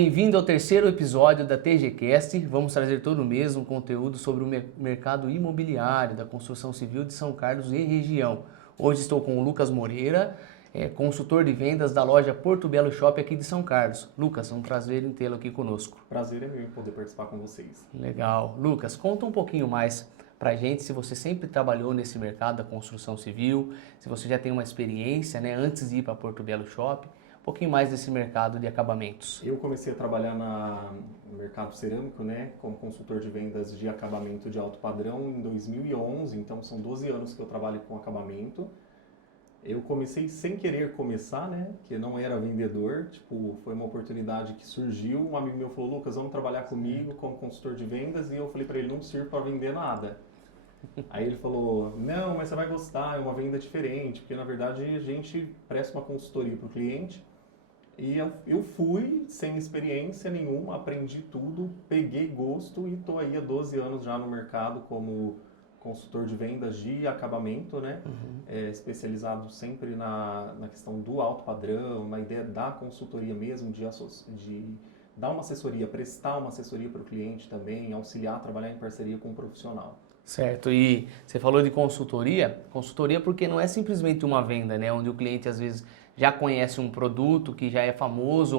bem-vindo ao terceiro episódio da TGCast. Vamos trazer todo mês um conteúdo sobre o mercado imobiliário da construção civil de São Carlos e região. Hoje estou com o Lucas Moreira, consultor de vendas da loja Porto Belo Shop aqui de São Carlos. Lucas, é um prazer em tê-lo aqui conosco. Prazer é meu poder participar com vocês. Legal. Lucas, conta um pouquinho mais pra gente se você sempre trabalhou nesse mercado da construção civil, se você já tem uma experiência, né, antes de ir para Porto Belo Shop. Um pouquinho mais desse mercado de acabamentos. Eu comecei a trabalhar no mercado cerâmico, né, como consultor de vendas de acabamento de alto padrão em 2011, então são 12 anos que eu trabalho com acabamento. Eu comecei sem querer começar, né, que não era vendedor, foi uma oportunidade que surgiu, um amigo meu falou, Lucas, vamos trabalhar comigo como consultor de vendas, e eu falei para ele, não sirvo para vender nada. Aí ele falou, não, mas você vai gostar, é uma venda diferente, porque na verdade a gente presta uma consultoria para o cliente. E eu fui sem experiência nenhuma, aprendi tudo, peguei gosto e estou aí há 12 anos já no mercado como consultor de vendas de acabamento, né? Especializado sempre na questão do alto padrão, na ideia da consultoria mesmo, de dar uma assessoria, prestar uma assessoria para o cliente também, auxiliar, trabalhar em parceria com um profissional. Certo, e você falou de consultoria porque não é simplesmente uma venda, né? Onde o cliente às vezes já conhece um produto que já é famoso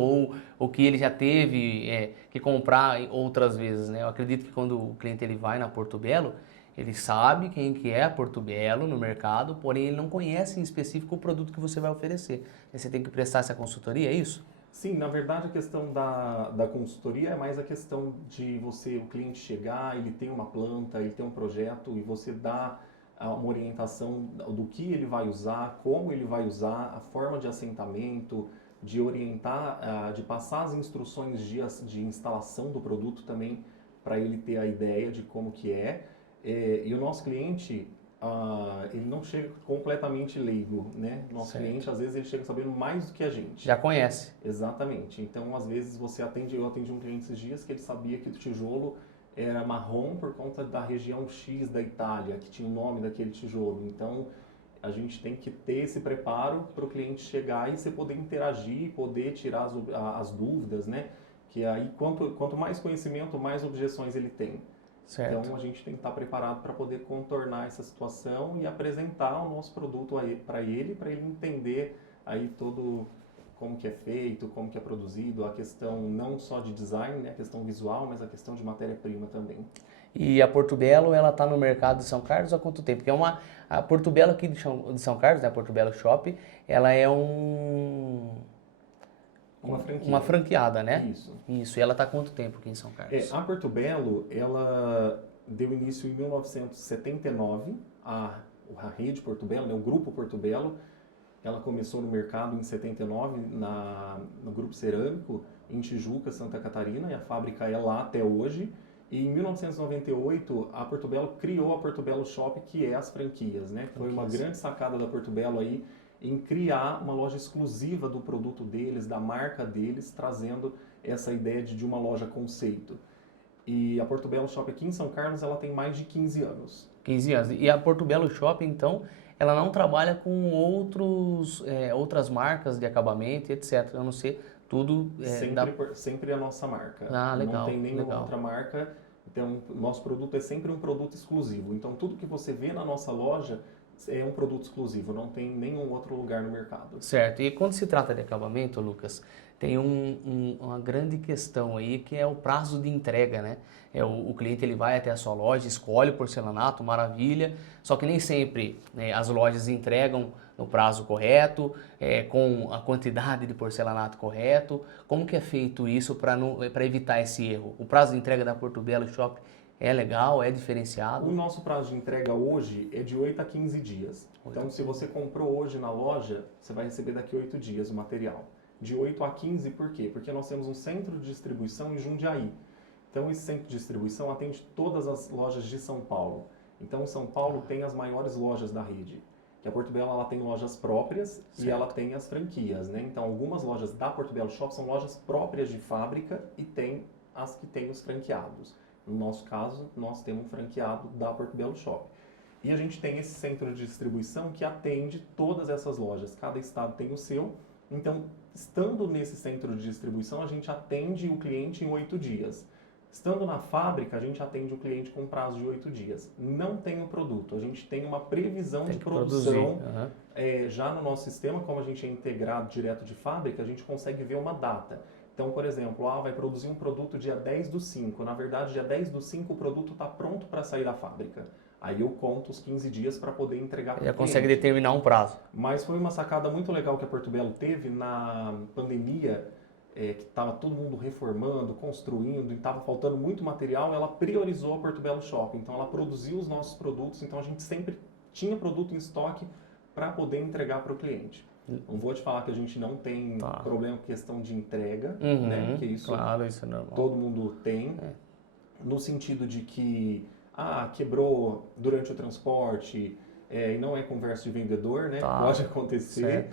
ou que ele já teve que comprar outras vezes, né? Eu acredito que quando o cliente ele vai na Porto Belo, ele sabe quem que é a Porto Belo no mercado, porém ele não conhece em específico o produto que você vai oferecer. Aí você tem que prestar essa consultoria, é isso? Sim, na verdade a questão da consultoria é mais a questão de o cliente chegar, ele tem uma planta, ele tem um projeto e você dá uma orientação do que ele vai usar, como ele vai usar, a forma de assentamento, de orientar, de passar as instruções de instalação do produto também para ele ter a ideia de como que é. E o nosso cliente, ele não chega completamente leigo, né? Nosso cliente, às vezes, ele chega sabendo mais do que a gente. Já conhece. Exatamente. Então, às vezes, eu atendi um cliente esses dias que ele sabia que o tijolo era marrom por conta da região X da Itália, que tinha o nome daquele tijolo. Então, a gente tem que ter esse preparo para o cliente chegar e você poder interagir, poder tirar as dúvidas, né? Que aí, quanto mais conhecimento, mais objeções ele tem. Certo. Então, a gente tem que estar preparado para poder contornar essa situação e apresentar o nosso produto para ele entender aí todo como que é feito, como que é produzido, a questão não só de design, né, a questão visual, mas a questão de matéria-prima também. E a Porto Belo, ela está no mercado de São Carlos há quanto tempo? Porque a Porto Belo aqui de São Carlos, né, a Porto Belo Shop, ela é uma franqueada, né? Isso. Isso. E ela está há quanto tempo aqui em São Carlos? A Porto Belo, ela deu início em 1979, a rede Porto Belo, né, o grupo Porto Belo. Ela começou no mercado em 79, no Grupo Cerâmico, em Tijuca, Santa Catarina, e a fábrica é lá até hoje. E em 1998, a Porto Belo criou a Porto Belo Shop, que é as franquias, né? Foi uma grande sacada da Porto Belo aí em criar uma loja exclusiva do produto deles, da marca deles, trazendo essa ideia de uma loja conceito. E a Porto Belo Shop aqui em São Carlos, ela tem mais de 15 anos. 15 anos. E a Porto Belo Shop, então, ela não trabalha com outras marcas de acabamento, etc. A não ser tudo... Sempre a nossa marca. Ah, legal. Não tem nenhuma outra marca. Então, nosso produto é sempre um produto exclusivo. Então, tudo que você vê na nossa loja é um produto exclusivo. Não tem nenhum outro lugar no mercado. Certo. E quando se trata de acabamento, Lucas, tem uma grande questão aí que é o prazo de entrega, né? O cliente ele vai até a sua loja, escolhe o porcelanato, maravilha, só que nem sempre, né, as lojas entregam no prazo correto, com a quantidade de porcelanato correto. Como que é feito isso para evitar esse erro? O prazo de entrega da Porto Belo Shop é legal, é diferenciado? O nosso prazo de entrega hoje é de 8 a 15 dias. Então, se você comprou hoje na loja, você vai receber daqui a 8 dias o material. De 8 a 15, por quê? Porque nós temos um centro de distribuição em Jundiaí. Então, esse centro de distribuição atende todas as lojas de São Paulo. Então, São Paulo tem as maiores lojas da rede. Que a Porto Belo ela tem lojas próprias e ela tem as franquias, né? Então, algumas lojas da Porto Belo Shop são lojas próprias de fábrica e tem as que têm os franqueados. No nosso caso, nós temos um franqueado da Porto Belo Shop. E a gente tem esse centro de distribuição que atende todas essas lojas. Cada estado tem o seu. Então, estando nesse centro de distribuição, a gente atende o cliente em 8 dias. Estando na fábrica, a gente atende o cliente com prazo de 8 dias. Não tem o produto, a gente tem uma previsão de produção. Já no nosso sistema, como a gente é integrado direto de fábrica, a gente consegue ver uma data. Então, por exemplo, vai produzir um produto dia 10/5. Na verdade, dia 10/5 o produto está pronto para sair da fábrica. Aí eu conto os 15 dias para poder entregar para o cliente. Já consegue determinar um prazo. Mas foi uma sacada muito legal que a Portobello teve na pandemia, que estava todo mundo reformando, construindo, e estava faltando muito material. Ela priorizou a Portobello Shop. Então, ela produziu os nossos produtos. Então, a gente sempre tinha produto em estoque para poder entregar para o cliente. Não vou te falar que a gente não tem problema com questão de entrega, né? Porque isso, isso é normal. todo mundo tem. No sentido de que, quebrou durante o transporte, e não é conversa de vendedor, né? Pode acontecer.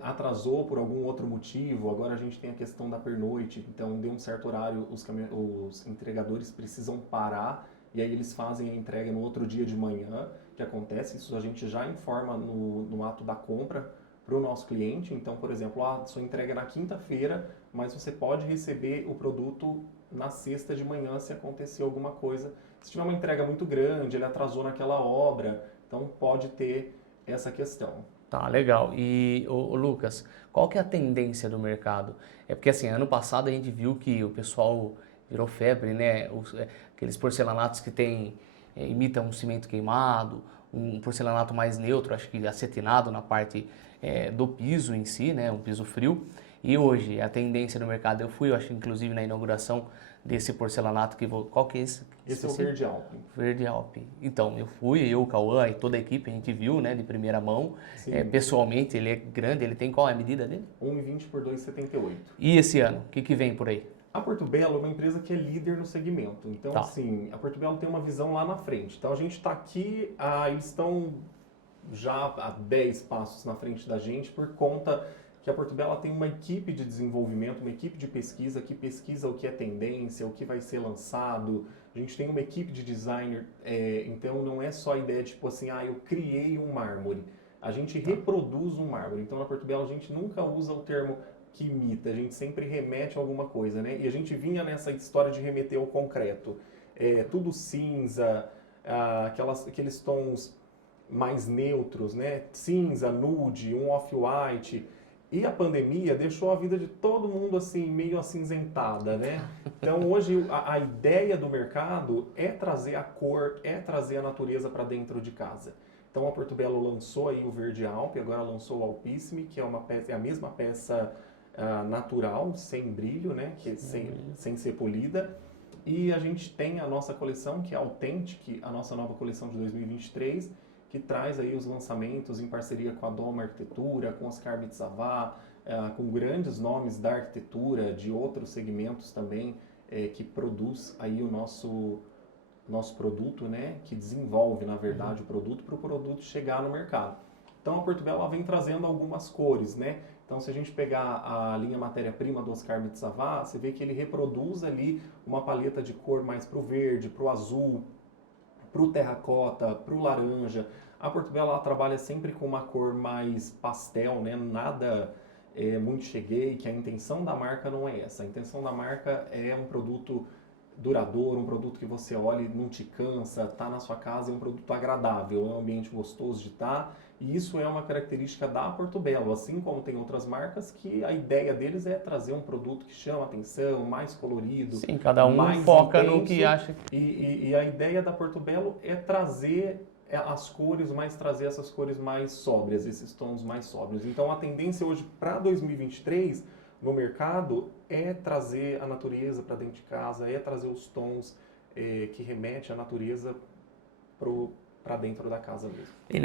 Atrasou por algum outro motivo, agora a gente tem a questão da pernoite, então deu um certo horário, os entregadores precisam parar e aí eles fazem a entrega no outro dia de manhã, que acontece, isso a gente já informa no ato da compra para o nosso cliente. Então, por exemplo, sua entrega é na quinta-feira, mas você pode receber o produto na sexta de manhã se acontecer alguma coisa. Se tiver uma entrega muito grande, ele atrasou naquela obra, então pode ter essa questão. Tá, legal. E, Lucas, qual que é a tendência do mercado? É porque, assim, ano passado a gente viu que o pessoal virou febre, né? Aqueles porcelanatos que imitam um cimento queimado, um porcelanato mais neutro, acho que acetinado na parte do piso em si, né? Um piso frio. E hoje, a tendência do mercado, eu acho, inclusive, na inauguração desse porcelanato qual que é esse? Esse é o Verde Alpe. Verde Alpe. Então, eu, o Cauã e toda a equipe, a gente viu, né, de primeira mão. Pessoalmente, ele é grande, ele tem qual é a medida dele? 1,20 por 2,78. E esse ano, o que vem por aí? A Portobello é uma empresa que é líder no segmento. Então, assim, a Portobello tem uma visão lá na frente. Então, a gente está aqui, eles estão já a 10 passos na frente da gente por conta que a Portobello tem uma equipe de desenvolvimento, uma equipe de pesquisa que pesquisa o que é tendência, o que vai ser lançado. A gente tem uma equipe de designer, então não é só a ideia de tipo assim, eu criei um mármore. A gente reproduz um mármore. Então na Portobello a gente nunca usa o termo que imita, a gente sempre remete a alguma coisa, né? E a gente vinha nessa história de remeter ao concreto. Tudo cinza, aqueles tons mais neutros, né? Cinza, nude, um off-white. E a pandemia deixou a vida de todo mundo assim, meio acinzentada, né? Então hoje a ideia do mercado é trazer a cor, é trazer a natureza para dentro de casa. Então a Portobello lançou aí o Verde Alpe, agora lançou o Alpissime, que é a mesma peça natural, sem brilho, né? Sem ser polida. E a gente tem a nossa coleção, que é a Authentic, a nossa nova coleção de 2023, que traz aí os lançamentos em parceria com a Doma Arquitetura, com Oscar Bitsavá, com grandes nomes da arquitetura, de outros segmentos também, que produz aí o nosso produto, né, que desenvolve, na verdade, o produto para o produto chegar no mercado. Então, a Portobello vem trazendo algumas cores, né? Então, se a gente pegar a linha matéria-prima do Oscar Bitsavá, você vê que ele reproduz ali uma paleta de cor mais para o verde, para o azul, para o terracota, para o laranja. A Portobello ela trabalha sempre com uma cor mais pastel, né? Nada muito cheguei, que a intenção da marca não é essa. A intenção da marca é um produto duradouro, um produto que você olha e não te cansa, tá na sua casa, é um produto agradável, é um ambiente gostoso de estar. E isso é uma característica da Portobello, assim como tem outras marcas que a ideia deles é trazer um produto que chama atenção, mais colorido. Sim, cada um foca intenso, no que acha. E a ideia da Portobello é trazer as cores, mas trazer essas cores mais sóbrias, esses tons mais sóbrios. Então a tendência hoje para 2023 no mercado é trazer a natureza para dentro de casa, é trazer os tons que remete à natureza para dentro da casa mesmo. E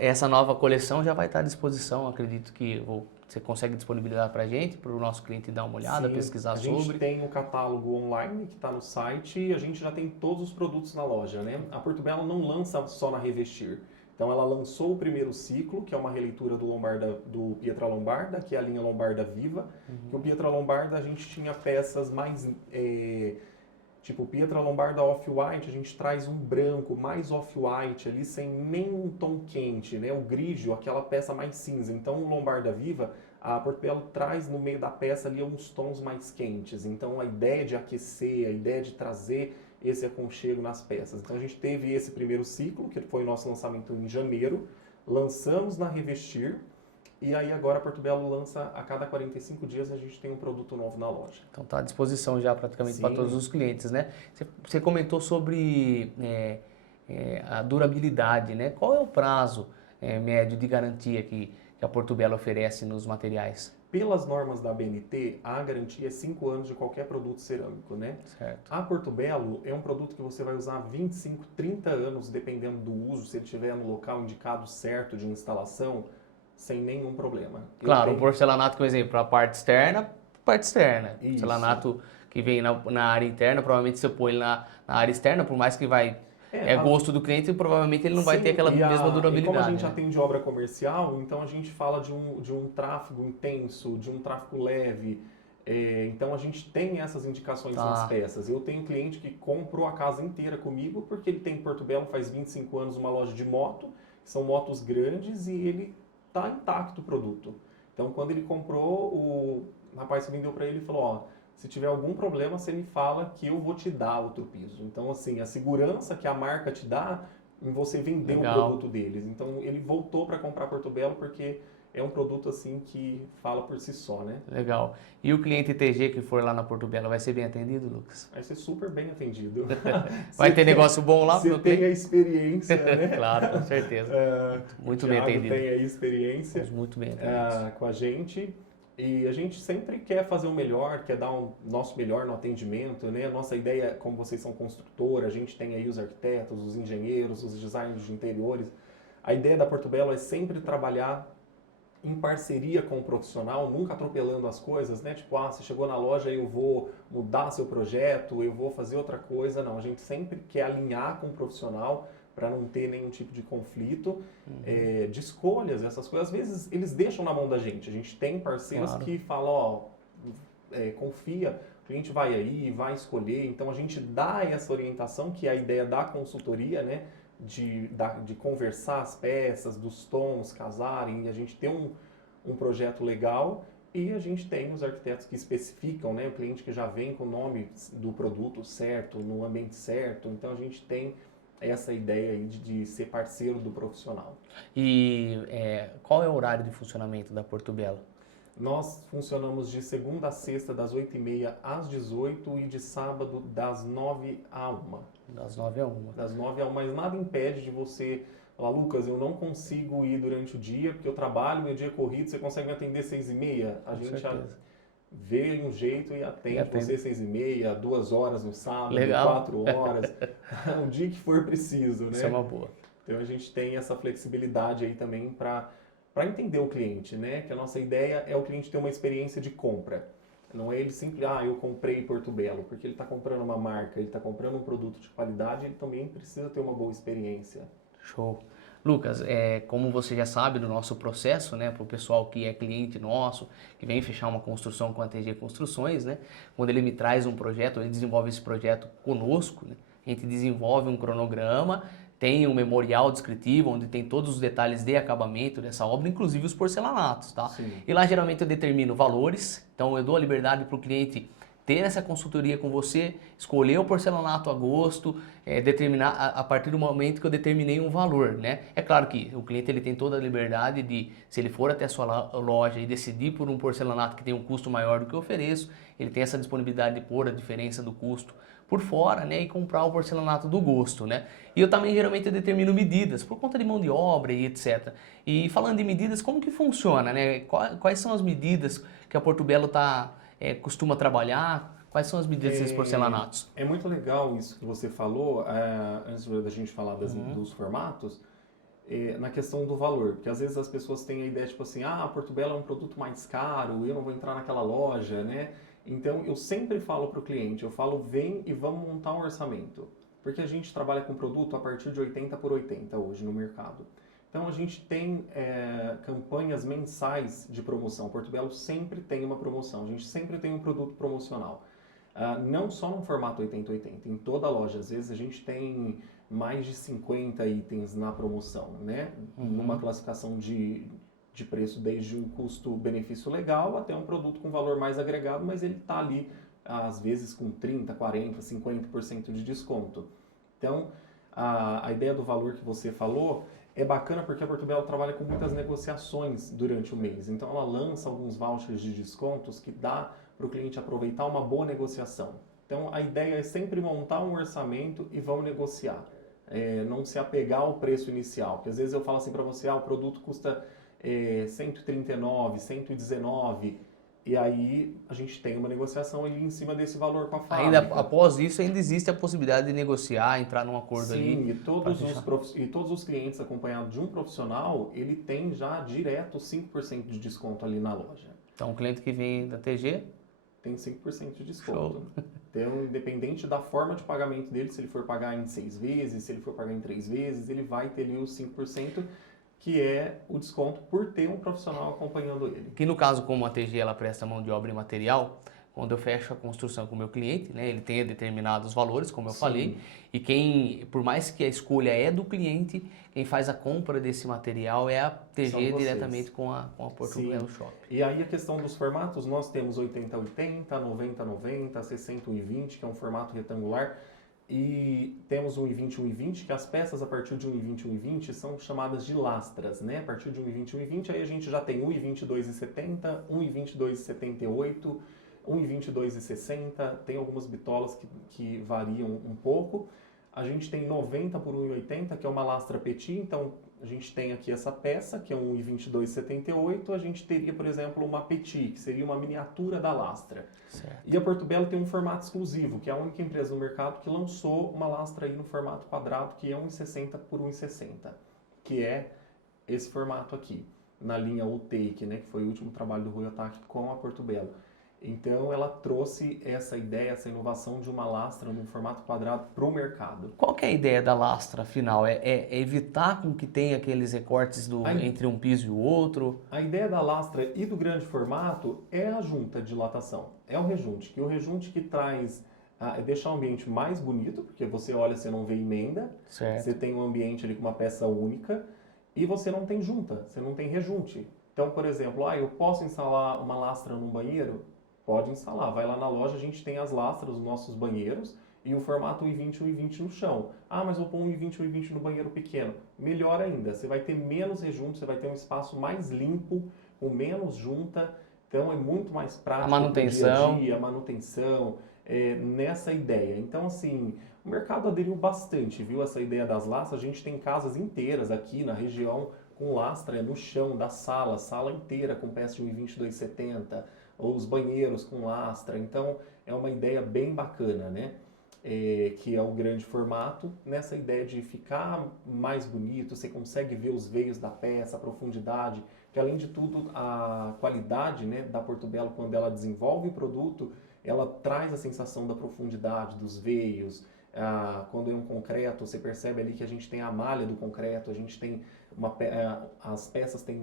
essa nova coleção já vai estar à disposição, acredito que você consegue disponibilizar para a gente, para o nosso cliente dar uma olhada, Sim, pesquisar sobre. A gente tem um catálogo online que está no site e a gente já tem todos os produtos na loja, né? A Portobello não lança só na Revestir. Então ela lançou o primeiro ciclo, que é uma releitura do Pietra Lombarda, que é a linha Lombarda Viva. Que o Pietra Lombarda a gente tinha peças mais Tipo, Pietra Lombarda Off-White, a gente traz um branco mais off-white ali, sem nenhum tom quente, né? O grigio, aquela peça mais cinza. Então, o Lombarda Viva, a Portobello traz no meio da peça ali uns tons mais quentes. Então, a ideia de aquecer, a ideia de trazer esse aconchego nas peças. Então, a gente teve esse primeiro ciclo, que foi o nosso lançamento em janeiro. Lançamos na Revestir. E aí agora a Portobello lança a cada 45 dias a gente tem um produto novo na loja. Então está à disposição já praticamente para Sim. todos os clientes, né? Você comentou sobre a durabilidade, né? Qual é o prazo médio de garantia que a Portobello oferece nos materiais? Pelas normas da ABNT, a garantia é 5 anos de qualquer produto cerâmico, né? Certo. A Portobello é um produto que você vai usar 25, 30 anos, dependendo do uso, se ele estiver no local indicado certo de instalação, sem nenhum problema. Claro, o porcelanato, por exemplo, a parte externa. Isso. Porcelanato que vem na área interna, provavelmente você põe ele na área externa, por mais que gosto do cliente, provavelmente ele não vai ter aquela mesma durabilidade. E como a gente né? atende obra comercial, então a gente fala de um tráfego intenso, de um tráfego leve. Então a gente tem essas indicações nas peças. Eu tenho cliente que comprou a casa inteira comigo porque ele tem em Portobello faz 25 anos uma loja de moto, são motos grandes e ele tá intacto o produto. Então, quando ele comprou, o rapaz que vendeu para ele falou, ó, se tiver algum problema, você me fala que eu vou te dar outro piso. Então, assim, a segurança que a marca te dá em você vender o produto deles. Então, ele voltou para comprar Portobello porque é um produto, assim, que fala por si só, né? Legal. E o cliente TG que for lá na Portobello vai ser bem atendido, Lucas? Vai ser super bem atendido. Vai ter negócio bom lá? Você tem a experiência, né? Claro, com certeza. Muito bem atendido. Tem a experiência muito bem atendidos. com a gente. E a gente sempre quer fazer o melhor, quer dar o nosso melhor no atendimento, né? A nossa ideia, como vocês são construtora, a gente tem aí os arquitetos, os engenheiros, os designers de interiores. A ideia da Portobello é sempre trabalhar em parceria com o profissional, nunca atropelando as coisas, né? Tipo, você chegou na loja, eu vou mudar seu projeto, eu vou fazer outra coisa. Não, a gente sempre quer alinhar com o profissional para não ter nenhum tipo de conflito, de escolhas, essas coisas. Às vezes eles deixam na mão da gente. A gente tem parceiros que falam, confia, o cliente vai aí, vai escolher. Então a gente dá essa orientação, que é a ideia da consultoria, né? De conversar as peças, dos tons casarem, e a gente ter um projeto legal, e a gente tem os arquitetos que especificam, né? O cliente que já vem com o nome do produto certo, no ambiente certo. Então a gente tem essa ideia aí de ser parceiro do profissional. E qual é o horário de funcionamento da Portobello? Nós funcionamos de segunda a sexta, das 8h30 às 18h e de sábado das 9 a 1. Das 9 a 1. Das 9 a 1, mas nada impede de você falar, Lucas, eu não consigo ir durante o dia, porque eu trabalho, meu dia é corrido, você consegue me atender 6h30? A gente vê um jeito e atende você 6h30, 2 horas no sábado, 4 horas, o dia que for preciso, né? Isso é uma boa. Então a gente tem essa flexibilidade aí também para entender o cliente, né? Que a nossa ideia é o cliente ter uma experiência de compra. Não é ele simplesmente, eu comprei Portobello, porque ele está comprando uma marca, ele está comprando um produto de qualidade, ele também precisa ter uma boa experiência. Show. Lucas, como você já sabe do nosso processo, né, para o pessoal que é cliente nosso, que vem fechar uma construção com a TG Construções, né, quando ele me traz um projeto, ele desenvolve esse projeto conosco, né, a gente desenvolve um cronograma, tem um memorial descritivo, onde tem todos os detalhes de acabamento dessa obra, inclusive os porcelanatos, tá? Sim. E lá geralmente eu determino valores, então eu dou a liberdade para o cliente ter essa consultoria com você, escolher o porcelanato a gosto, determinar a partir do momento que eu determinei um valor, né? É claro que o cliente ele tem toda a liberdade de, se ele for até a sua loja e decidir por um porcelanato que tem um custo maior do que eu ofereço, ele tem essa disponibilidade de pôr a diferença do custo por fora, né, e comprar o porcelanato do gosto, né? E eu também geralmente determino medidas por conta de mão de obra e etc. E falando de medidas, como que funciona, né? Quais são as medidas que a Portobello costuma trabalhar? Quais são as medidas desses porcelanatos? É muito legal isso que você falou, antes da gente falar dos formatos, na questão do valor, porque às vezes as pessoas têm a ideia, tipo assim, a Portobello é um produto mais caro, eu não vou entrar naquela loja, né? Então, eu sempre falo para o cliente, eu falo, vem e vamos montar um orçamento. Porque a gente trabalha com produto a partir de 80 por 80 hoje no mercado. Então, a gente tem campanhas mensais de promoção. Portobello sempre tem uma promoção, a gente sempre tem um produto promocional. não só no formato 80/80, em toda a loja. Às vezes a gente tem mais de 50 itens na promoção, né? Numa classificação de preço desde um custo-benefício legal até um produto com valor mais agregado, mas ele está ali, às vezes, com 30%, 40%, 50% de desconto. Então, a ideia do valor que você falou é bacana porque a Portobello trabalha com muitas negociações durante o mês. Então, ela lança alguns vouchers de descontos que dá para o cliente aproveitar uma boa negociação. Então, a ideia é sempre montar um orçamento e vamos negociar. Não se apegar ao preço inicial. Porque às vezes eu falo assim para você, o produto custa 139, 119, e aí a gente tem uma negociação ali em cima desse valor com a fábrica. Ainda após isso, ainda existe a possibilidade de negociar, entrar num acordo ali. Sim, e todos os clientes acompanhados de um profissional, ele tem já direto 5% de desconto ali na loja. Então, o cliente que vem da TG tem 5% de desconto. Show. Então, independente da forma de pagamento dele, se ele for pagar em 6 vezes, se ele for pagar em 3 vezes, ele vai ter ali os 5%, que é o desconto por ter um profissional acompanhando ele. Que no caso, como a TG ela presta mão de obra e material, quando eu fecho a construção com o meu cliente, né, ele tem determinados valores, como eu falei, e quem, por mais que a escolha é do cliente, quem faz a compra desse material é a TG diretamente com a Portobello Shop. E aí a questão dos formatos, nós temos 80/80, 90/90, 60/20, que é um formato retangular, e temos 1,20/1,20, que as peças a partir de 1,20/1,20 são chamadas de lastras, né? A partir de 1,20/1,20, aí a gente já tem 1,22/70, 1,22/78, 1,22/60, tem algumas bitolas que variam um pouco. A gente tem 90 por 1,80, que é uma lastra petit, então a gente tem aqui essa peça, que é um 1,22/78, a gente teria, por exemplo, uma petit, que seria uma miniatura da lastra. Certo. E a Portobello tem um formato exclusivo, que é a única empresa no mercado que lançou uma lastra aí no formato quadrado, que é 1,60 por 1,60, que é esse formato aqui, na linha U-Take, né, que foi o último trabalho do Rui Otaki com a Portobello. Então, ela trouxe essa ideia, essa inovação de uma lastra num formato quadrado para o mercado. Qual que é a ideia da lastra, afinal? É evitar com que tenha aqueles recortes entre um piso e o outro? A ideia da lastra e do grande formato é a junta de dilatação, é o rejunte, que traz, deixar o ambiente mais bonito, porque você olha, você não vê emenda, Certo. você tem um ambiente ali com uma peça única, e você não tem junta, você não tem rejunte. Então, por exemplo, eu posso instalar uma lastra num banheiro? Pode instalar, vai lá na loja, a gente tem as lastras dos nossos banheiros e o formato 1,20 1,20 no chão. Mas vou pôr 1,20 1,20 no banheiro pequeno. Melhor ainda, você vai ter menos rejunto, você vai ter um espaço mais limpo, com menos junta, então é muito mais prático A manutenção. pro dia a dia, a manutenção, nessa ideia. Então, assim, o mercado aderiu bastante, viu, essa ideia das lastras. A gente tem casas inteiras aqui na região com lastra no chão da sala inteira com peça de 1,20 2,70, ou os banheiros com lastra. Então, é uma ideia bem bacana, né? Que é o grande formato, nessa ideia de ficar mais bonito, você consegue ver os veios da peça, a profundidade, que além de tudo, a qualidade, né, da Portobello, quando ela desenvolve o produto, ela traz a sensação da profundidade, dos veios. Quando é um concreto, você percebe ali que a gente tem a malha do concreto, a gente tem as peças têm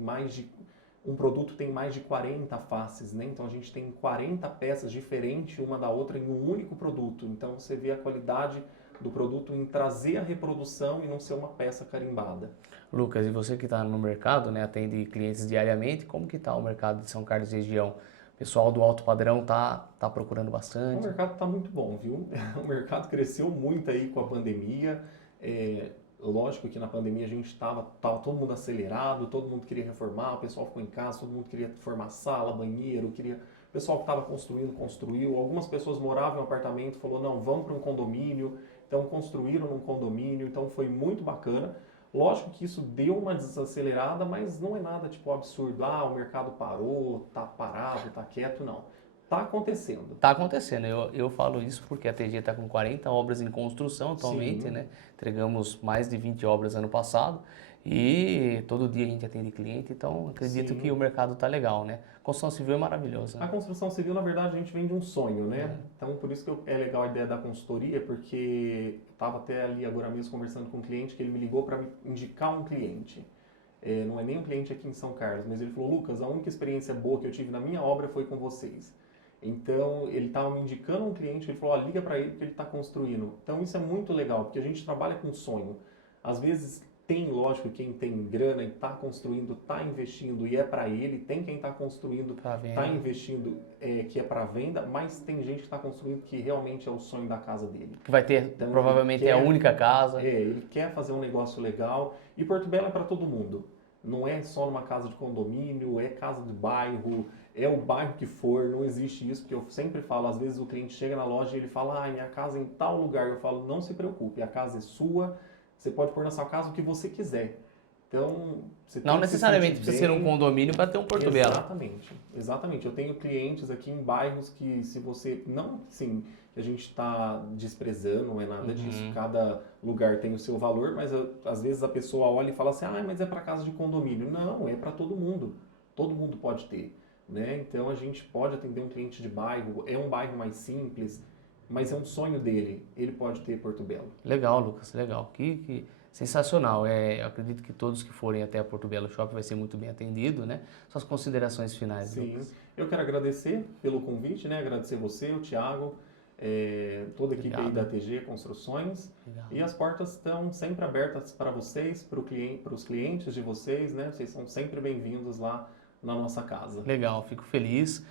um produto tem mais de 40 faces, né? Então a gente tem 40 peças diferentes uma da outra em um único produto. Então você vê a qualidade do produto em trazer a reprodução e não ser uma peça carimbada. Lucas, e você que está no mercado, né, atende clientes diariamente, como que está o mercado de São Carlos e região? O pessoal do alto padrão tá procurando bastante? O mercado está muito bom, viu? O mercado cresceu muito aí com a pandemia. Lógico que na pandemia a gente estava todo mundo acelerado, todo mundo queria reformar, o pessoal ficou em casa, todo mundo queria reformar sala, banheiro, o pessoal que estava construindo, construiu. Algumas pessoas moravam em um apartamento, falou, não, vamos para um condomínio. Então construíram num condomínio, então foi muito bacana. Lógico que isso deu uma desacelerada, mas não é nada tipo absurdo. O mercado parou, tá parado, tá quieto, não. Tá acontecendo. Tá acontecendo. Eu falo isso porque a TG está com 40 obras em construção atualmente, Sim. né? Entregamos mais de 20 obras ano passado e todo dia a gente atende cliente, então acredito Sim. que o mercado tá legal, né? Construção civil é maravilhosa. A construção civil, na verdade, a gente vende um sonho, né? Então, por isso que é legal a ideia da consultoria, porque eu estava até ali agora mesmo conversando com um cliente que ele me ligou para me indicar um cliente. Não é nem um cliente aqui em São Carlos, mas ele falou, Lucas, a única experiência boa que eu tive na minha obra foi com vocês. Então, ele estava me indicando um cliente, ele falou, ó, liga para ele porque ele está construindo. Então, isso é muito legal, porque a gente trabalha com sonho. Às vezes, tem, lógico, quem tem grana e está construindo, está investindo e é para ele, tem quem está construindo, está investindo, que é para venda, mas tem gente que está construindo que realmente é o sonho da casa dele. Que vai ter, então, provavelmente é a única casa. Ele quer fazer um negócio legal e Porto Belo é para todo mundo. Não é só numa casa de condomínio, é casa de bairro, é o bairro que for, não existe isso, porque eu sempre falo, às vezes o cliente chega na loja e ele fala, minha casa é em tal lugar, eu falo, não se preocupe, a casa é sua, você pode pôr na sua casa o que você quiser. Então, você não necessariamente precisa ser um condomínio para ter um Porto Belo. Exatamente. Eu tenho clientes aqui em bairros que se você, não sim, que a gente está desprezando, não é nada disso, cada lugar tem o seu valor, mas às vezes a pessoa olha e fala assim, mas é para casa de condomínio. Não, é para todo mundo pode ter. Né? Então a gente pode atender um cliente de bairro, é um bairro mais simples, mas é um sonho dele, ele pode ter Porto Belo. Legal, Lucas, legal. Que sensacional. Eu acredito que todos que forem até a Porto Belo Shopping vai ser muito bem atendido, né? Suas considerações finais, Sim, Lucas. Eu quero agradecer pelo convite, né? Agradecer você, o Thiago, toda a equipe aí da TG Construções. Legal. E as portas estão sempre abertas para vocês, para os clientes de vocês, né? Vocês são sempre bem-vindos lá na nossa casa. Legal, fico feliz.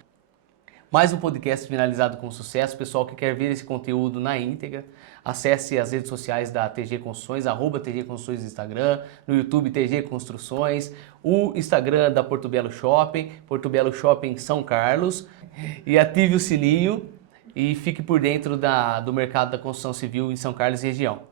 Mais um podcast finalizado com sucesso. Pessoal que quer ver esse conteúdo na íntegra, acesse as redes sociais da TG Construções, @TG Construções no Instagram, no YouTube TG Construções, o Instagram da Porto Belo Shopping São Carlos, e ative o sininho e fique por dentro do mercado da construção civil em São Carlos e região.